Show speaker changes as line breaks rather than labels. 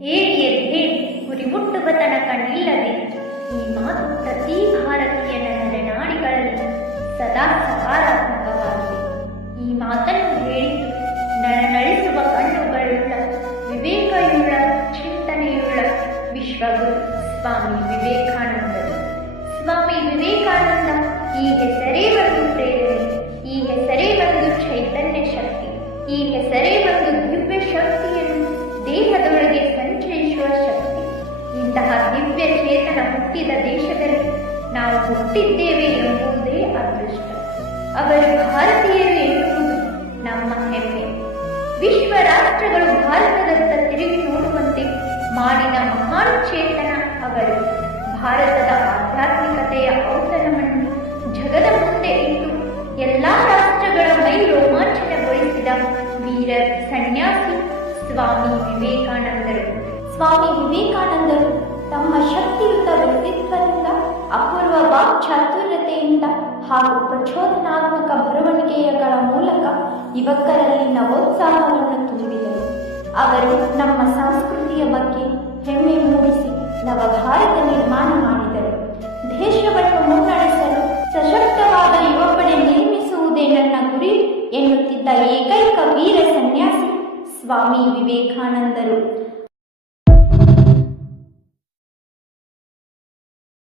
ಏಳಿಯದೆ ಹೇಳಿ ಗುರಿ ಮುಟ್ಟುವ ತನಕ ನಿಲ್ಲದೆ ಈ ಮಾತು ಪ್ರತಿ ಭಾರತೀಯನ ನರನಾಡಿಗಳಲ್ಲಿ ಸದಾ ಸಕಾರಾತ್ಮಕವಾಗಿದೆ. ಈ ಮಾತನ್ನು ಹೇಳಿದ್ದು ನರನಳಿಸುವ ಕಣ್ಣುಗಳುಳ್ಳ ವಿವೇಕಯುಳ್ಳ ಚಿಂತನೆಯುಳ್ಳ ವಿಶ್ವಗುರು ಸ್ವಾಮಿ ವಿವೇಕಾನಂದರು. ಸ್ವಾಮಿ ವಿವೇಕಾನಂದ, ಈ ಹೆಸರೇ ಒಂದು ಪ್ರೇರಣೆ, ಈ ಹೆಸರೇ ಒಂದು ಚೈತನ್ಯ ಶಕ್ತಿ, ಈ ಹೆಸರೇ ಒಂದು ದಿವ್ಯ ಚೇತನ ಹುಟ್ಟಿದ ದೇಶದಲ್ಲಿ ನಾವು ಹುಟ್ಟಿದ್ದೇವೆ ಎಂಬುದೇ ಅದೃಷ್ಟ. ಅವರು ಭಾರತೀಯರು ಎನ್ನುವುದು ನಮ್ಮ ಹೆಮ್ಮೆ. ವಿಶ್ವ ರಾಷ್ಟ್ರಗಳು ಭಾರತದತ್ತ ತಿರುಗಿ ನೋಡುವಂತೆ ಮಾಡಿದ ಮಹಾನ್ ಚೇತನ ಅವರು ಭಾರತದ ಆಧ್ಯಾತ್ಮಿಕತೆಯ ಔತಣವನ್ನು ಜಗದ ಮುಂದೆ ಇಟ್ಟು ಎಲ್ಲಾ ರಾಷ್ಟ್ರಗಳ ಮೈ ರೋಮಾಂಚನಗೊಳಿಸಿದ ವೀರ ಸನ್ಯಾಸಿ ಸ್ವಾಮಿ ವಿವೇಕಾನಂದರು. ಸ್ವಾಮಿ ವಿವೇಕಾನಂದರು ಅಪೂರ್ವ ವಾಕ್ಚಾತುರ್ಯತೆಯಿಂದ ಹಾಗೂ ಪ್ರಚೋದನಾತ್ಮಕ ಬರವಣಿಗೆಗಳ ಮೂಲಕ ಯುವಕರಲ್ಲಿ ನವೋತ್ಸಾಹವನ್ನು ತುಂಬಿದರು. ಅವರು ನಮ್ಮ ಸಂಸ್ಕೃತಿಯ ಬಗ್ಗೆ ಹೆಮ್ಮೆ ಮೂಡಿಸಿ ನವಭಾರತ ನಿರ್ಮಾಣ ಮಾಡಿದರು. ದೇಶವನ್ನು ಮುನ್ನಡೆಸಲು ಸಶಕ್ತವಾದ ಯುವಪಡೆ ನಿರ್ಮಿಸುವುದೇ ನನ್ನ ಗುರಿ ಎನ್ನುತ್ತಿದ್ದ ಏಕೈಕ ವೀರ ಸನ್ಯಾಸಿ ಸ್ವಾಮಿ ವಿವೇಕಾನಂದರು.